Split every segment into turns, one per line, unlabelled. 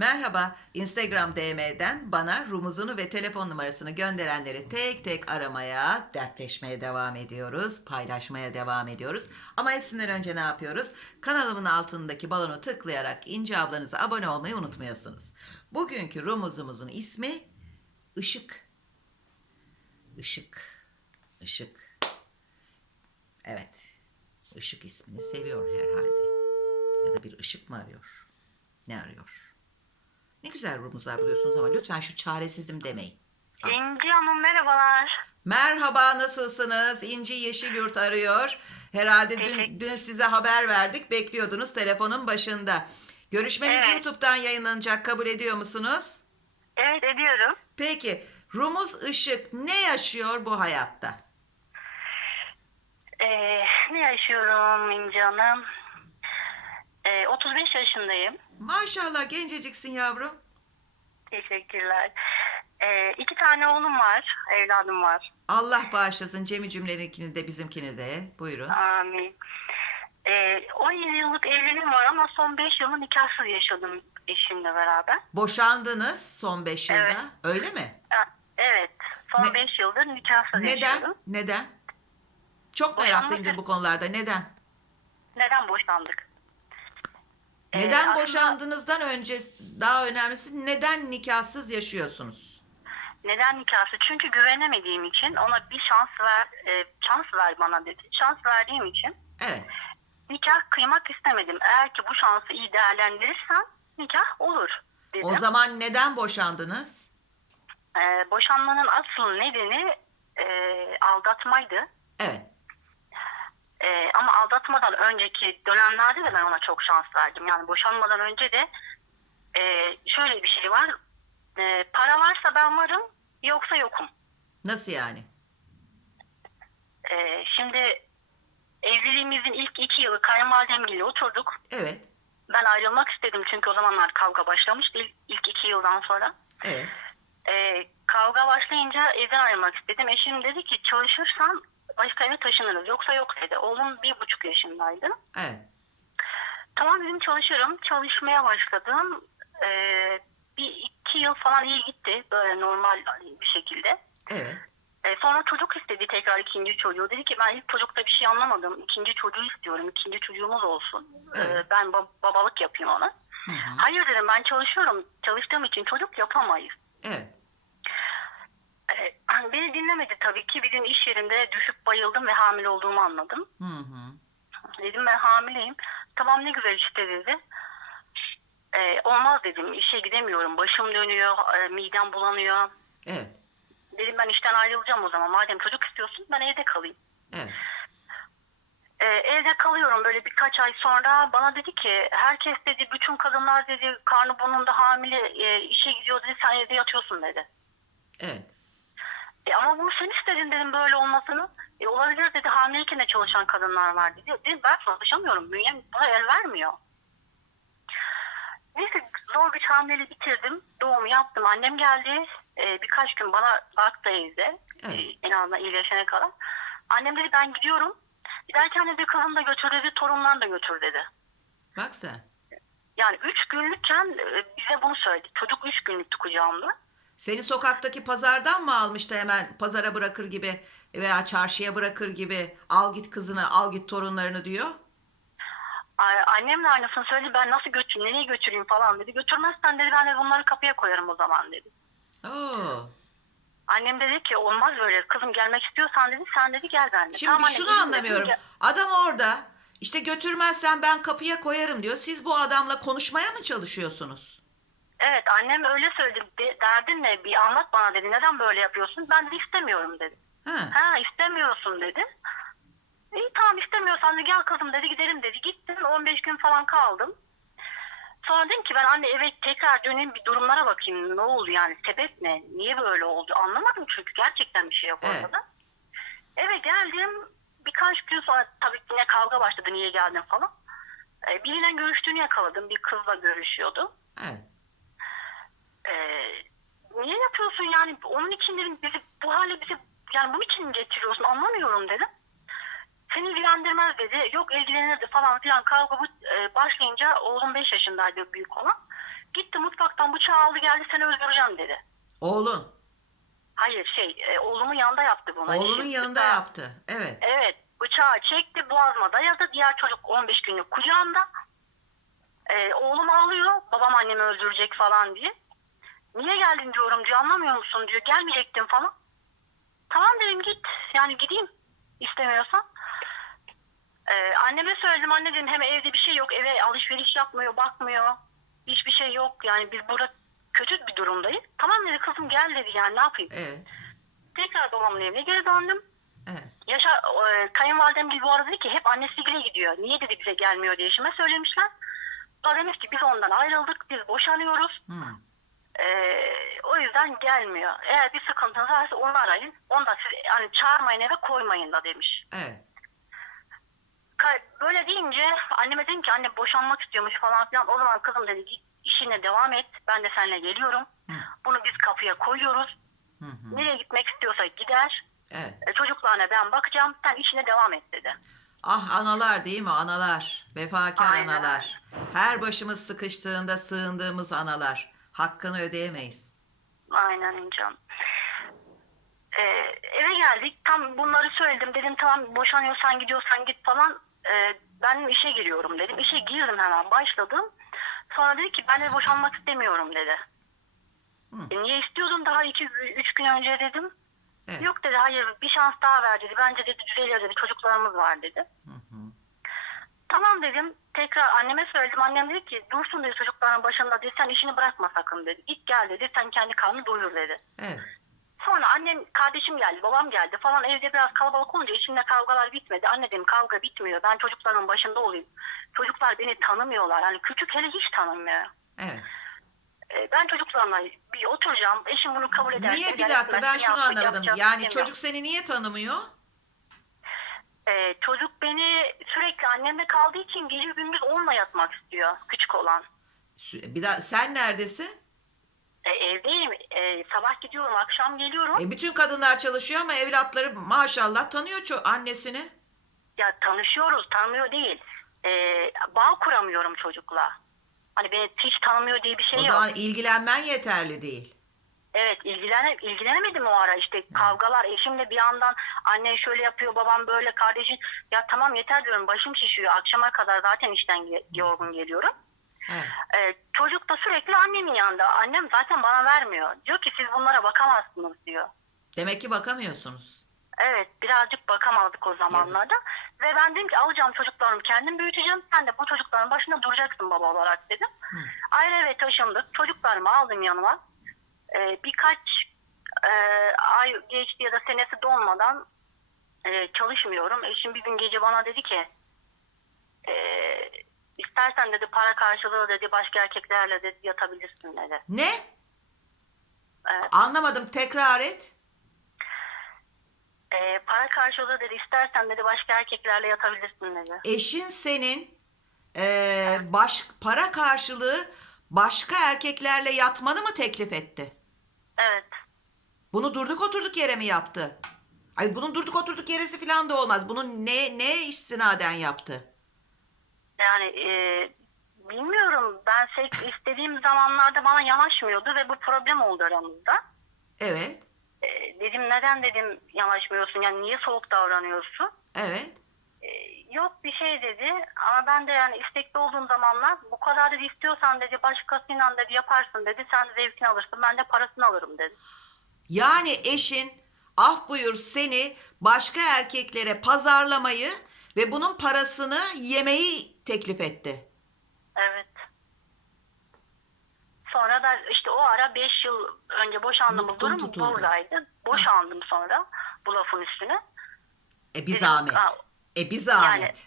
Merhaba, Instagram DM'den bana rumuzunu ve telefon numarasını gönderenleri tek tek aramaya, dertleşmeye devam ediyoruz, paylaşmaya devam ediyoruz. Ama hepsinden önce ne yapıyoruz? Kanalımın altındaki balonu tıklayarak İnce ablanıza abone olmayı unutmuyorsunuz. Bugünkü rumuzumuzun ismi Işık. Işık. Işık. Evet. Işık ismini seviyor herhalde. Ya da bir ışık mı arıyor? Ne arıyor? Ne güzel rumuzlar buluyorsunuz ama lütfen şu çaresizim demeyin.
İnci Hanım merhabalar.
Merhaba nasılsınız? İnci Yeşilyurt arıyor. Herhalde dün, dün size haber verdik. Bekliyordunuz telefonun başında. Görüşmemiz
Evet.
YouTube'dan yayınlanacak. Kabul ediyor musunuz?
Evet ediyorum.
Peki Rumuz Işık ne yaşıyor bu hayatta?
Ee, ne yaşıyorum İnci Hanım? Ee, 35 yaşındayım.
Maşallah genceciksin yavrum.
Teşekkürler. Ee, iki tane oğlum var, evladım var.
Allah bağışlasın Cem'i cümleninkini de bizimkini de. Buyurun.
Amin. Ee, 17 yıllık evliliğim var ama son 5 yılı nikahsız yaşadım eşimle beraber.
Boşandınız son 5 yılda.
Evet.
Öyle mi?
Evet, son
Ne-
5 yıldır nikahsız
Neden?
yaşıyorum.
Neden? Çok
Boşanmak
meraklıyımdır bu konularda. Neden?
Neden boşandık? Ee,
Neden
aslında-
boşandığınızdan önce daha önemlisi neden nikahsız yaşıyorsunuz?
Neden nikahsız? Çünkü güvenemediğim için ona bir şans ver, e, şans ver bana dedi. Şans verdiğim için
Evet.
nikah kıymak istemedim. Eğer ki bu şansı iyi değerlendirirsen nikah olur dedim.
O zaman neden boşandınız?
E, boşanmanın asıl nedeni e, aldatmaydı.
Evet.
E, ama aldatmadan önceki dönemlerde de ben ona çok şans verdim. Yani boşanmadan önce de e, şöyle bir şey var. E, para varsa ben varım, yoksa yokum.
Nasıl yani?
Ee, şimdi evliliğimizin ilk iki yılı kayınvalidemle oturduk.
Evet.
Ben ayrılmak istedim çünkü o zamanlar kavga başlamıştı ilk, ilk iki yıldan sonra.
Evet.
Ee, kavga başlayınca evden ayrılmak istedim. Eşim dedi ki çalışırsan başka eve taşınırız yoksa yok dedi. Oğlum bir buçuk yaşındaydı.
Evet.
Tamam dedim çalışırım. Çalışmaya başladım. Ee, bir iki yıl falan iyi gitti böyle normal bir şekilde.
Evet.
E, sonra çocuk istedi tekrar ikinci çocuğu. Dedi ki ben ilk çocukta bir şey anlamadım. İkinci çocuğu istiyorum. İkinci çocuğumuz olsun. E,
Evet.
ben ba- babalık yapayım ona.
Hı hı.
Hayır dedim ben çalışıyorum. Çalıştığım için çocuk yapamayız.
Evet.
E, beni dinlemedi tabii ki. Bir gün iş yerinde düşüp bayıldım ve hamile olduğumu anladım.
Hı hı.
Dedim ben hamileyim. Tamam ne güzel işte dedi. E, olmaz dedim. işe gidemiyorum. Başım dönüyor. E, midem bulanıyor.
Evet.
Dedim ben işten ayrılacağım o zaman. Madem çocuk istiyorsun ben evde kalayım.
Evet.
Ee, evde kalıyorum böyle birkaç ay sonra bana dedi ki herkes dedi bütün kadınlar dedi karnı burnunda hamile e, işe gidiyor dedi sen evde yatıyorsun dedi.
Evet.
E, ama bunu sen istedin dedim böyle olmasını. E, olabilir dedi hamileyken de çalışan kadınlar var dedi. Dedim ben çalışamıyorum bünyem buna el vermiyor. Neyse zor bir hamilelik bitirdim. Doğumu yaptım. Annem geldi. E, birkaç gün bana baktı evde.
Evet.
E, en azından iyileşene kadar. Annem dedi ben gidiyorum. Giderken dedi kızım da götür dedi. Torunlarını da götür dedi.
Bak sen.
Yani üç günlükken e, bize bunu söyledi. Çocuk üç günlüktü kucağımda.
Seni sokaktaki pazardan mı almıştı hemen pazara bırakır gibi veya çarşıya bırakır gibi al git kızını al git torunlarını diyor?
A- Annem de aynısını söyledi. Ben nasıl götüreyim, nereye götüreyim falan dedi. Götürmezsen dedi ben de bunları kapıya koyarım o zaman dedi.
Oo.
Annem dedi ki olmaz böyle kızım gelmek istiyorsan dedi sen dedi gel benimle.
Şimdi
Tamam anne,
şunu
geleyim
anlamıyorum.
dedim.
Adam orada işte götürmezsen ben kapıya koyarım diyor. Siz bu adamla konuşmaya mı çalışıyorsunuz?
Evet annem öyle söyledi. De, derdin ne bir anlat bana dedi. Neden böyle yapıyorsun? Ben de istemiyorum dedi.
Ha.
Ha istemiyorsun dedi. İyi tamam istemiyorsan da gel kızım dedi gidelim dedi. Gittim 15 gün falan kaldım. Sonra dedim ki ben anne eve tekrar döneyim bir durumlara bakayım. Ne oldu yani sebep ne? Niye böyle oldu? Anlamadım çünkü gerçekten bir şey yok
Evet.
ortada. Eve geldim. Birkaç gün sonra tabii yine kavga başladı niye geldin falan. Ee, biriyle görüştüğünü yakaladım. Bir kızla görüşüyordu.
Evet.
Ee, niye yapıyorsun yani onun için dedim bizi bu hale bizi yani bunun için mi getiriyorsun anlamıyorum dedim. Seni ilgilendirmez dedi. Yok ilgilenirdi falan filan kavga bu, e, başlayınca oğlum 5 yaşındaydı büyük olan. Gitti mutfakta bıçağı aldı geldi seni öldüreceğim dedi.
Oğlun.
Hayır şey e, oğlumun yanında yaptı bunu.
Oğlunun
Şey,
yanında
bıçağı-
yaptı. Evet.
Evet bıçağı çekti boğazıma dayadı. Diğer çocuk 15 günlük kucağımda. Ee, oğlum ağlıyor babam annemi öldürecek falan diye. Niye geldin diyorum diyor anlamıyor musun diyor gelmeyecektim falan. Tamam dedim git yani gideyim istemiyorsan. Ee, anneme söyledim anne dedim hem evde bir şey yok eve alışveriş yapmıyor bakmıyor. Hiçbir şey yok yani biz burada kötü bir durumdayız. Tamam dedi kızım gel dedi yani ne yapayım.
Evet.
Tekrar babamın evine geri döndüm.
Evet.
Yaşa e, kayınvalidem gibi bu arada dedi ki hep annesiyle gidiyor. Niye dedi bize gelmiyor diye eşime söylemişler. O da demiş ki biz ondan ayrıldık. Biz boşanıyoruz.
Hı.
E, o yüzden gelmiyor. Eğer bir sıkıntınız varsa onu arayın. Onu da siz hani çağırmayın eve koymayın da demiş.
Evet.
Ka- Böyle deyince anneme dedim ki anne boşanmak istiyormuş falan filan. O zaman kızım dedi git işine devam et. Ben de seninle geliyorum.
Hı.
Bunu biz kapıya koyuyoruz.
Hı hı.
Nereye gitmek istiyorsa gider.
Evet.
E, çocuklarına ben bakacağım. Sen işine devam et dedi.
Ah analar değil mi analar? Vefakar
Aynen.
analar. Her başımız sıkıştığında sığındığımız analar. Hakkını ödeyemeyiz.
Aynen İncan. Ee, eve geldik. Tam bunları söyledim. Dedim tamam boşanıyorsan gidiyorsan git falan. Ee, ben işe giriyorum dedim. İşe girdim hemen başladım. Sonra dedi ki ben de boşanmak istemiyorum dedi.
Hı.
E, niye istiyordun daha iki, üç gün önce dedim.
Evet.
Yok dedi hayır bir şans daha ver dedi. Bence dedi düzelir dedi çocuklarımız var dedi.
Hı.
Tamam dedim. Tekrar anneme söyledim. Annem dedi ki dursun dedi çocukların başında dedi. Sen işini bırakma sakın dedi. Git gel dedi. Sen kendi karnını doyur dedi.
Evet.
Sonra annem, kardeşim geldi, babam geldi falan evde biraz kalabalık olunca içimde kavgalar bitmedi. Anne dedim kavga bitmiyor. Ben çocukların başında olayım. Çocuklar beni tanımıyorlar. Hani küçük hele hiç tanımıyor.
Evet.
Ee, ben çocuklarla bir oturacağım. Eşim bunu kabul ederse.
Niye bir
eder,
dakika ben şunu anlamadım. Yani çocuk seni niye tanımıyor?
Ee, çocuk beni sürekli annemle kaldığı için gece gündüz onunla yatmak istiyor. Küçük olan.
Bir daha sen neredesin?
Ee, evdeyim. Ee, sabah gidiyorum, akşam geliyorum.
E bütün kadınlar çalışıyor ama evlatları maşallah tanıyor ço- annesini.
Ya tanışıyoruz, tanımıyor değil. Ee, bağ kuramıyorum çocukla. Hani beni hiç tanımıyor diye bir şey
O
yok.
zaman ilgilenmen yeterli değil.
Evet ilgilene, ilgilenemedim o ara? İşte kavgalar eşimle bir yandan annen şöyle yapıyor babam böyle kardeşin ya tamam yeter diyorum başım şişiyor. Akşama kadar zaten işten ge- yorgun geliyorum.
Evet.
Ee, çocuk da sürekli annemin yanında. Annem zaten bana vermiyor. Diyor ki siz bunlara bakamazsınız diyor.
Demek ki bakamıyorsunuz.
Evet birazcık bakamazdık o zamanlarda. Ve ben dedim ki alacağım çocuklarımı kendim büyüteceğim. Sen de bu çocukların başında duracaksın baba olarak dedim. Ayrı eve taşındık. Çocuklarımı aldım yanıma Ee, birkaç e, ay geçti ya da senesi dolmadan e, çalışmıyorum. Eşim bir gün gece bana dedi ki e, istersen dedi para karşılığı dedi başka erkeklerle dedi yatabilirsin dedi.
Ne?
Evet.
Anlamadım tekrar et.
E, para karşılığı dedi istersen dedi başka erkeklerle yatabilirsin dedi.
Eşin senin e, baş para karşılığı başka erkeklerle yatmanı mı teklif etti?
Evet.
Bunu durduk oturduk yere mi yaptı? Ay bunun durduk oturduk yeresi falan da olmaz. Bunun ne ne istinaden yaptı?
Yani e, bilmiyorum ben seks istediğim zamanlarda bana yanaşmıyordu ve bu problem oldu aramızda.
Evet.
E, dedim neden dedim yanaşmıyorsun yani niye soğuk davranıyorsun?
Evet.
E, yok bir şey dedi ama ben de yani istekli olduğum zamanlar bu kadar dedi istiyorsan dedi başkasıyla dedi yaparsın dedi sen zevkini alırsın ben de parasını alırım dedi.
Yani eşin af buyur seni başka erkeklere pazarlamayı ve bunun parasını yemeyi teklif etti.
Evet. Sonra da işte o ara 5 yıl önce boşandığımız durum buradaydı. Boşandım sonra bu lafın üstüne.
E bir
Dedim,
zahmet.
"Aa,
E bir zahmet.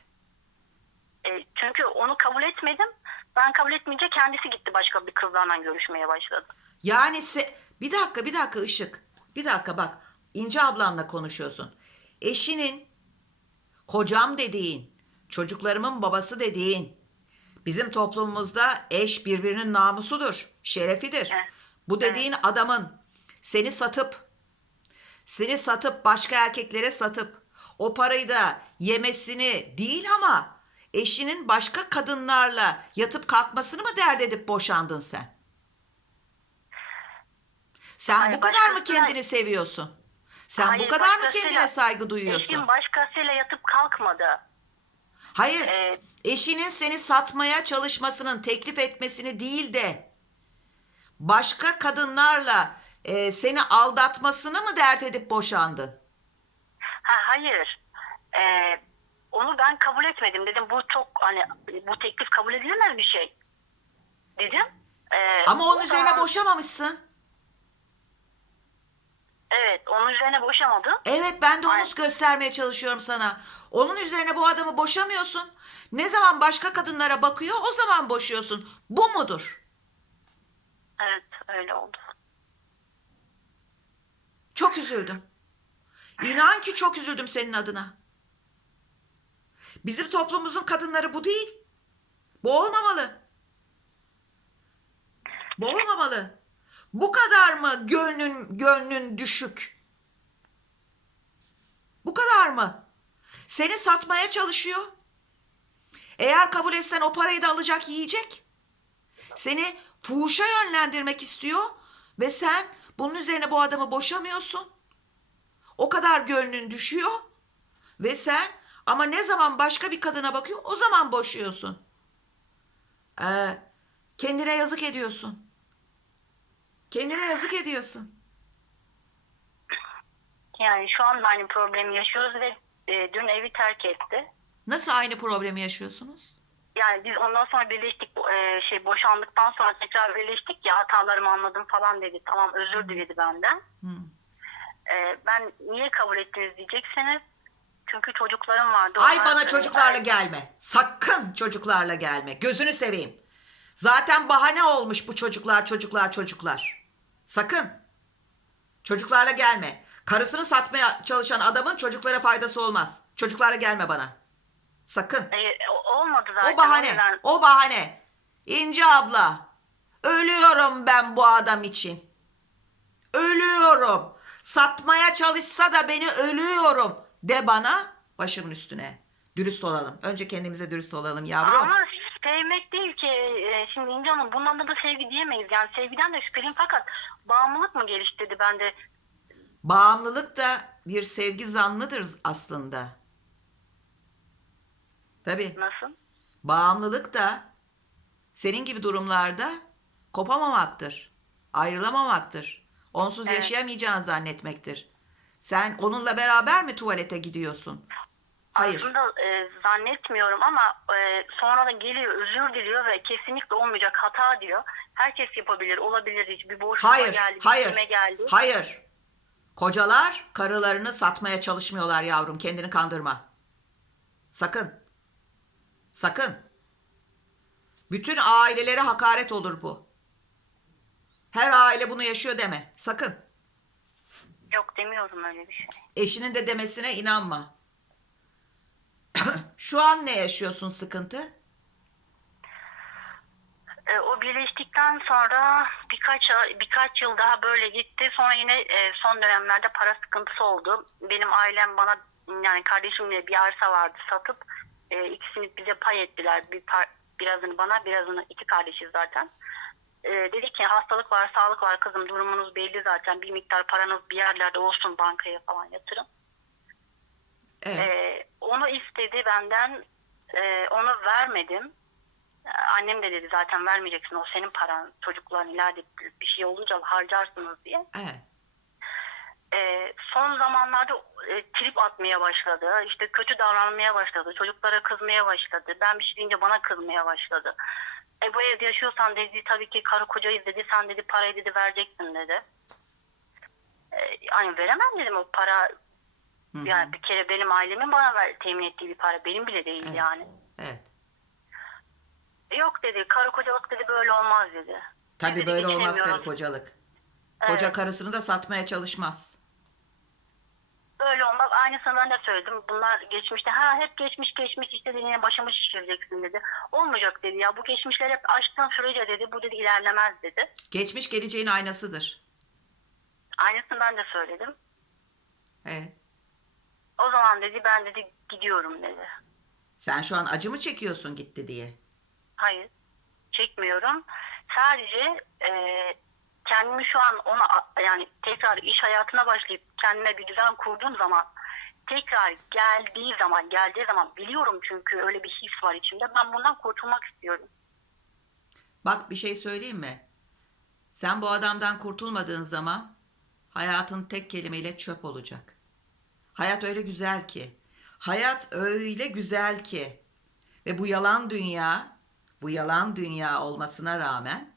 E, çünkü onu kabul etmedim. Ben kabul etmeyince kendisi gitti başka bir kızlarla görüşmeye başladı.
Yani se- bir dakika bir dakika Işık. Bir dakika bak. İnce ablanla konuşuyorsun. Eşinin kocam dediğin, çocuklarımın babası dediğin, bizim toplumumuzda eş birbirinin namusudur, şerefidir.
Evet.
Bu dediğin adamın seni satıp, seni satıp başka erkeklere satıp o parayı da yemesini değil ama eşinin başka kadınlarla yatıp kalkmasını mı dert edip boşandın sen? Sen
Hayır,
bu kadar mı
başkasına-
kendini seviyorsun? Sen bu
Hayır,
kadar mı
başkasıyla-
kendine saygı duyuyorsun?
Eşim başkasıyla yatıp kalkmadı.
Hayır.
Ee,
eşinin seni satmaya çalışmasının, teklif etmesini değil de başka kadınlarla e, seni aldatmasını mı dert edip boşandın?
Ha, hayır. Ee, onu ben kabul etmedim. Dedim bu çok hani bu teklif kabul edilemez bir şey. Dedim. Ee,
Ama onun üzerine
zaman-
boşamamışsın.
Evet onun üzerine boşamadım.
Evet ben de onu göstermeye çalışıyorum sana. Onun üzerine bu adamı boşamıyorsun. Ne zaman başka kadınlara bakıyor o zaman boşuyorsun. Bu mudur?
Evet öyle oldu.
Çok üzüldüm. İnan ki çok üzüldüm senin adına. Bizim toplumumuzun kadınları bu değil. Bu olmamalı. Bu olmamalı. Bu kadar mı gönlün gönlün düşük? Bu kadar mı? Seni satmaya çalışıyor. Eğer kabul etsen o parayı da alacak yiyecek. Seni fuhuşa yönlendirmek istiyor ve sen bunun üzerine bu adamı boşamıyorsun. O kadar gönlün düşüyor ve sen ama ne zaman başka bir kadına bakıyor o zaman boşuyorsun. Ee, kendine yazık ediyorsun. Kendine yazık ediyorsun.
Yani şu anda aynı problemi yaşıyoruz ve e, dün evi terk etti.
Nasıl aynı problemi yaşıyorsunuz?
Yani biz ondan sonra birleştik e, şey boşandıktan sonra tekrar birleştik ya hatalarımı anladım falan dedi. Tamam özür diledi benden.
Hı.
E, ben niye kabul ettiniz diyecekseniz çünkü çocuklarım vardı.
Ay
Onlar,
bana çocuklarla gelme. Sakın çocuklarla gelme. Gözünü seveyim. Zaten bahane olmuş bu çocuklar, çocuklar, çocuklar. Sakın. Çocuklarla gelme. Karısını satmaya çalışan adamın çocuklara faydası olmaz. Çocuklarla gelme bana. Sakın.
E, olmadı zaten.
O bahane.
yüzden-
O bahane. İnce abla. Ölüyorum ben bu adam için. Ölüyorum. Satmaya çalışsa da beni ölüyorum. De bana başımın üstüne. Dürüst olalım. Önce kendimize dürüst olalım yavrum.
Ama sevmek değil ki. E, şimdi İnce Hanım bundan da, da sevgi diyemeyiz. Yani sevgiden de şüpheliyim fakat bağımlılık mı geliştirdi bende?
Bağımlılık da bir sevgi zanlıdır aslında. Tabii.
Nasıl?
Bağımlılık da senin gibi durumlarda kopamamaktır. Ayrılamamaktır. Onsuz
Evet.
yaşayamayacağını zannetmektir. Sen onunla beraber mi tuvalete gidiyorsun? Hayır.
Aslında e, zannetmiyorum ama e, sonra da geliyor özür diliyor ve kesinlikle olmayacak hata diyor. Herkes yapabilir, olabilir. Hiç bir boşluğa
Hayır.
geldi,
Hayır.
geldi.
Hayır. Kocalar karılarını satmaya çalışmıyorlar yavrum. Kendini kandırma. Sakın. Sakın. Bütün ailelere hakaret olur bu. Her aile bunu yaşıyor deme. Sakın.
Yok demiyorum öyle bir şey.
Eşinin de demesine inanma. Şu an ne yaşıyorsun sıkıntı?
E, o birleştikten sonra birkaç birkaç yıl daha böyle gitti. Sonra yine e, son dönemlerde para sıkıntısı oldu. Benim ailem bana yani kardeşimle bir arsa vardı satıp e, ikisini bize pay ettiler. Bir par- birazını bana birazını iki kardeşiz zaten. E, dedi ki hastalık var sağlık var kızım durumunuz belli zaten bir miktar paranız bir yerlerde olsun bankaya falan yatırın.
Evet.
Ee, onu istedi benden. Ee, onu vermedim. Annem de dedi zaten vermeyeceksin o senin paran. Çocukların ileride bir şey olunca harcarsınız diye.
evet.
Ee, son zamanlarda e, trip atmaya başladı. İşte kötü davranmaya başladı. Çocuklara kızmaya başladı. Ben bir şey deyince bana kızmaya başladı. E bu evde yaşıyorsan dedi tabii ki karı kocayız dedi. Sen dedi parayı dedi vereceksin dedi. Hani veremem dedim o para
Hı hı.
yani bir kere benim ailemin bana ver, temin ettiği bir para benim bile değil
Evet.
yani.
Evet.
Yok dedi karı kocalık dedi böyle olmaz dedi.
Tabii
Dedi,
böyle olmaz karı kocalık. Koca
Evet.
karısını da satmaya çalışmaz.
Böyle olmaz. Aynısını ben de söyledim. Bunlar geçmişte ha hep geçmiş geçmiş işte yine başımı şişireceksin dedi. Olmayacak dedi ya bu geçmişler hep açtığın sürece dedi bu dedi ilerlemez dedi.
Geçmiş geleceğin aynasıdır.
Aynısını ben de söyledim.
Evet.
O zaman dedi ben dedi gidiyorum dedi.
Sen şu an acı mı çekiyorsun gitti diye?
Hayır çekmiyorum. Sadece e, kendimi şu an ona yani tekrar iş hayatına başlayıp kendime bir düzen kurduğum zaman tekrar geldiği zaman geldiği zaman biliyorum çünkü öyle bir his var içimde. Ben bundan kurtulmak istiyorum.
Bak bir şey söyleyeyim mi? Sen bu adamdan kurtulmadığın zaman hayatın tek kelimeyle çöp olacak. Hayat öyle güzel ki. Hayat öyle güzel ki. Ve bu yalan dünya, bu yalan dünya olmasına rağmen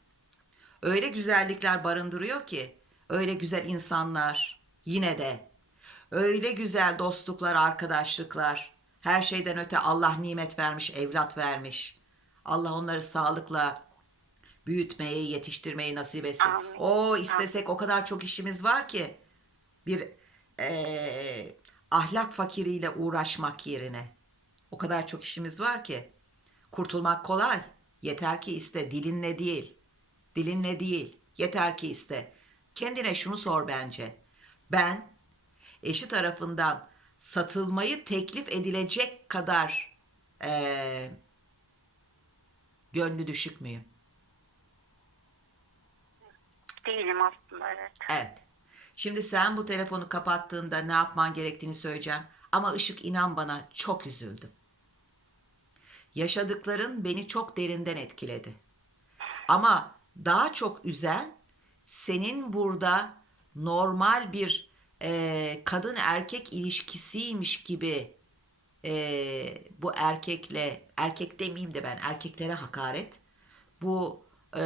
öyle güzellikler barındırıyor ki, öyle güzel insanlar yine de öyle güzel dostluklar, arkadaşlıklar. Her şeyden öte Allah nimet vermiş, evlat vermiş. Allah onları sağlıkla büyütmeyi, yetiştirmeyi nasip etsin.
Amin.
O istesek o kadar çok işimiz var ki bir eee, ahlak fakiriyle uğraşmak yerine o kadar çok işimiz var ki kurtulmak kolay. Yeter ki iste dilinle değil. Dilinle değil. Yeter ki iste. Kendine şunu sor bence. Ben eşi tarafından satılmayı teklif edilecek kadar eee gönlü düşük müyüm?
Değilim aslında evet.
Evet. Şimdi sen bu telefonu kapattığında ne yapman gerektiğini söyleyeceğim. Ama Işık inan bana çok üzüldüm. Yaşadıkların beni çok derinden etkiledi. Ama daha çok üzen senin burada normal bir e, kadın erkek ilişkisiymiş gibi e, bu erkekle erkek demeyeyim de ben erkeklere hakaret bu e,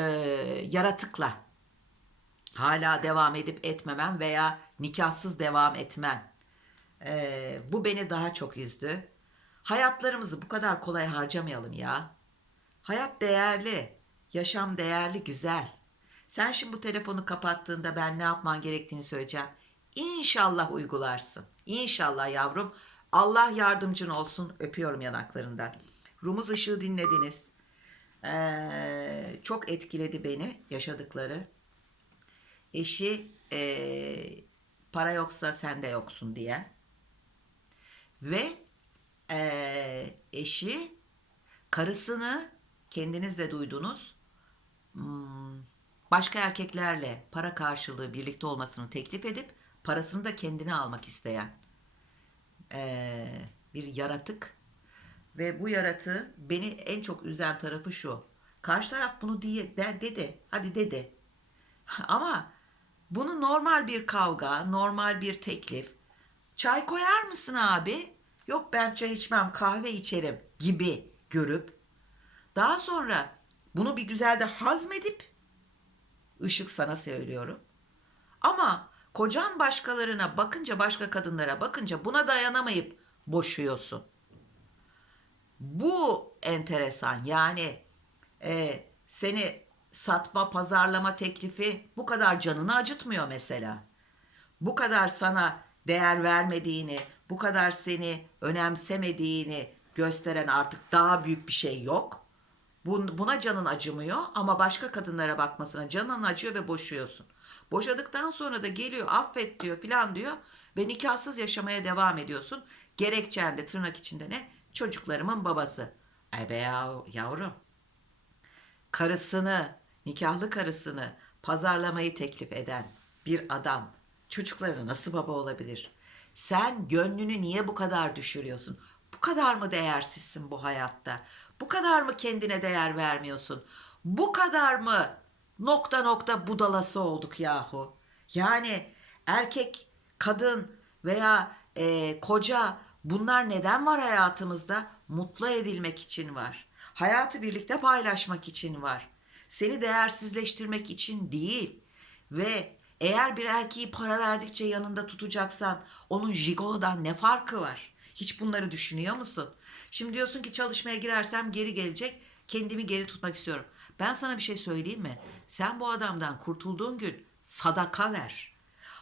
yaratıkla hala devam edip etmemem veya nikahsız devam etmem. Ee, bu beni daha çok üzdü. Hayatlarımızı bu kadar kolay harcamayalım ya. Hayat değerli, yaşam değerli, güzel. Sen şimdi bu telefonu kapattığında ben ne yapman gerektiğini söyleyeceğim. İnşallah uygularsın. İnşallah yavrum. Allah yardımcın olsun. Öpüyorum yanaklarından. Rumuz ışığı dinlediniz. Ee, çok etkiledi beni yaşadıkları. Eşi eee, para yoksa sen de yoksun diye. Ve eee, eşi karısını kendiniz de duydunuz. hmm, Başka erkeklerle para karşılığı birlikte olmasını teklif edip parasını da kendine almak isteyen eee, bir yaratık. Ve bu yaratığı beni en çok üzen tarafı şu. Karşı taraf bunu diye de, dedi. Hadi dedi. Ama bunu normal bir kavga, normal bir teklif. Çay koyar mısın abi? Yok ben çay içmem, kahve içerim gibi görüp daha sonra bunu bir güzel de hazmedip ışık sana söylüyorum. Ama kocan başkalarına bakınca başka kadınlara bakınca buna dayanamayıp boşuyorsun. Bu enteresan yani e, seni satma pazarlama teklifi bu kadar canını acıtmıyor mesela. Bu kadar sana değer vermediğini, bu kadar seni önemsemediğini gösteren artık daha büyük bir şey yok. Bun- Buna canın acımıyor ama başka kadınlara bakmasına canın acıyor ve boşuyorsun. Boşadıktan sonra da geliyor affet diyor filan diyor ve nikahsız yaşamaya devam ediyorsun. Gerekçen de tırnak içinde ne? Çocuklarımın babası. Ay be yav- yavrum karısını, nikahlı karısını pazarlamayı teklif eden bir adam çocuklarına nasıl baba olabilir? Sen gönlünü niye bu kadar düşürüyorsun? Bu kadar mı değersizsin bu hayatta? Bu kadar mı kendine değer vermiyorsun? Bu kadar mı nokta nokta budalası olduk yahu? Yani erkek, kadın veya e, koca bunlar neden var hayatımızda? Mutlu edilmek için var. Hayatı birlikte paylaşmak için var. Seni değersizleştirmek için değil. Ve eğer bir erkeği para verdikçe yanında tutacaksan onun jigolodan ne farkı var? Hiç bunları düşünüyor musun? Şimdi diyorsun ki çalışmaya girersem geri gelecek. Kendimi geri tutmak istiyorum. Ben sana bir şey söyleyeyim mi? Sen bu adamdan kurtulduğun gün sadaka ver.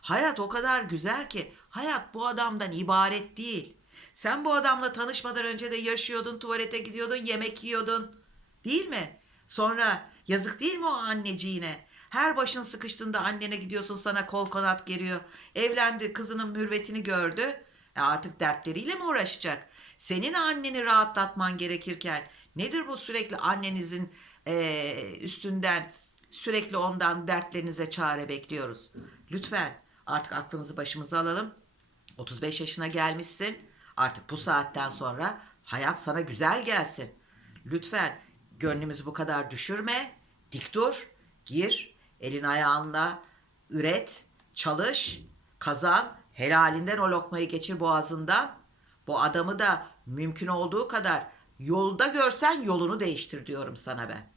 Hayat o kadar güzel ki hayat bu adamdan ibaret değil. Sen bu adamla tanışmadan önce de yaşıyordun, tuvalete gidiyordun, yemek yiyordun. Değil mi? Sonra yazık değil mi o anneciğine? Her başın sıkıştığında annene gidiyorsun sana kol kanat geriyor. Evlendi kızının mürvetini gördü. E artık dertleriyle mi uğraşacak? Senin anneni rahatlatman gerekirken nedir bu sürekli annenizin e, üstünden Sürekli ondan dertlerinize çare bekliyoruz. Lütfen artık aklımızı başımıza alalım. 35 yaşına gelmişsin. Artık bu saatten sonra hayat sana güzel gelsin. Lütfen gönlümüzü bu kadar düşürme. Dik dur, gir, elin ayağınla üret, çalış, kazan, helalinden o lokmayı geçir boğazından. Bu adamı da mümkün olduğu kadar yolda görsen yolunu değiştir diyorum sana ben.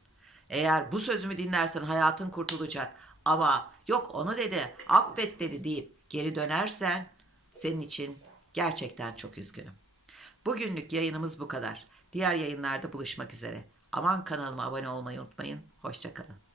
Eğer bu sözümü dinlersen hayatın kurtulacak. Ama yok onu dedi, affet dedi deyip geri dönersen senin için gerçekten çok üzgünüm. Bugünlük yayınımız bu kadar. Diğer yayınlarda buluşmak üzere. Aman kanalıma abone olmayı unutmayın. Hoşçakalın.